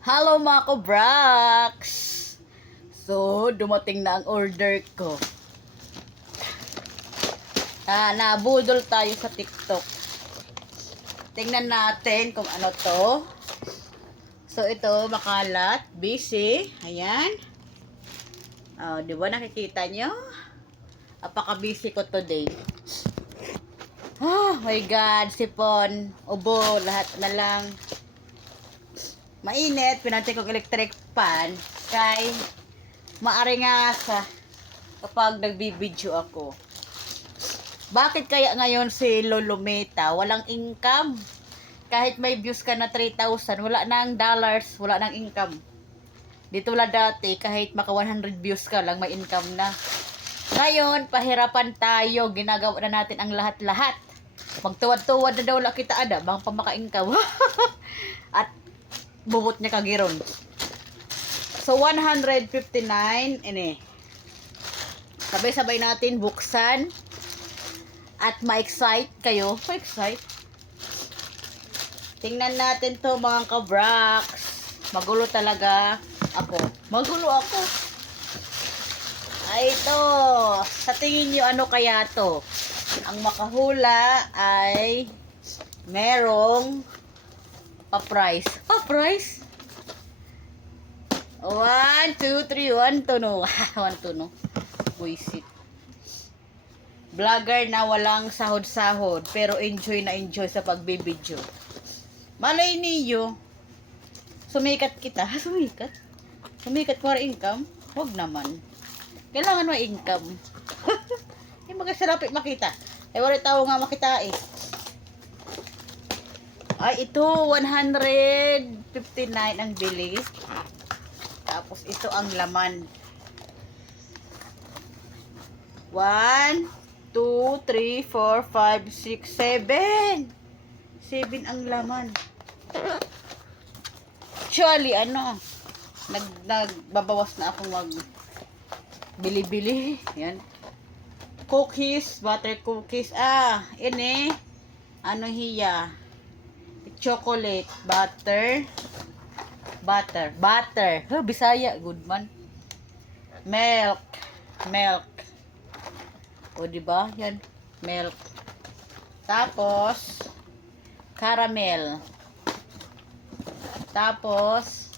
Hello mga ko-braks! So, dumating na ang order ko. Nabudol tayo sa TikTok. Tingnan natin kung ano to. So, ito, makalat, busy. Ayan. Di ba nakikita nyo? Apaka-busy ko today. Oh my God, sipon, ubo, lahat na lang. Mainit, pinatay kong electric fan kay maari nga sa kapag nagbibideo ako. Bakit kaya ngayon si Lolo Meta walang income? Kahit may views ka na 3,000, wala nang dollars, wala nang income. Dito wala dati, kahit maka 100 views ka lang, may income na. Ngayon, pahirapan tayo, ginagawa na natin ang lahat-lahat. Magtuwad-tuwad na daw lang kita ada, bang pamaka-income. At bubot niya kagiron. So, 159, ini. Sabay-sabay natin buksan. At ma-excite kayo. Ma-excite. Tingnan natin to mga kabraks. Magulo talaga ako. Magulo ako. Ay, ito. Sa tingin nyo, ano kaya to? Ang makahula ay merong pa-price. Pa-price? 1, 2, 3, 1 to no. 1 to no. Buisit. Vlogger na walang sahod-sahod pero enjoy na enjoy sa pagbibideo. Malay niyo, sumikat kita. Sumikat? Sumikat for income? Huwag naman. Kailangan mo income. Hindi magkasarapit makita. Ay, wala tao nga makita eh. Ay, ito, 159 ang bili. Tapos, ito ang laman. 1, 2, 3, 4, 5, 6, 7. 7 ang laman. Actually, nagbabawas na akong bili-bili. Yan. Cookies, butter cookies. Ini. Ano hiya? Chocolate, butter. Bisaya, good man. Milk. O, diba? Yan. Milk. Tapos, caramel. Tapos,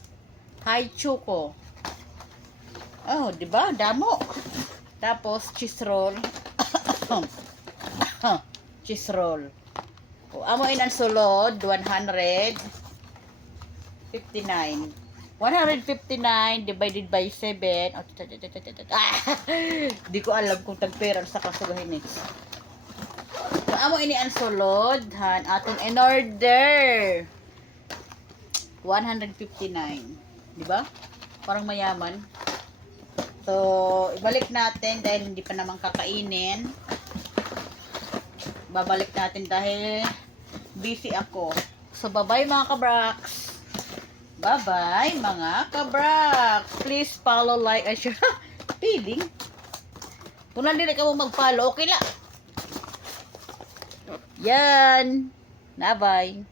high choco. Oh, diba? Damo. Tapos, cheese roll. Cheese roll. O, amoin ang sulod, 159. 159 divided by 7. Di ko alam kung tagperan sa kasugahin eh. So, amo ini ang sulod. Atong in order. 159. Diba? Parang mayaman. So, ibalik natin dahil hindi pa naman kakainin. Babalik natin dahil busy ako. So, bye-bye mga kabraks. Bye-bye mga kabraks. Please follow, like, and share. Feeling. Kung nandito ka mo mag-follow, okay lang. Yan. Bye-bye.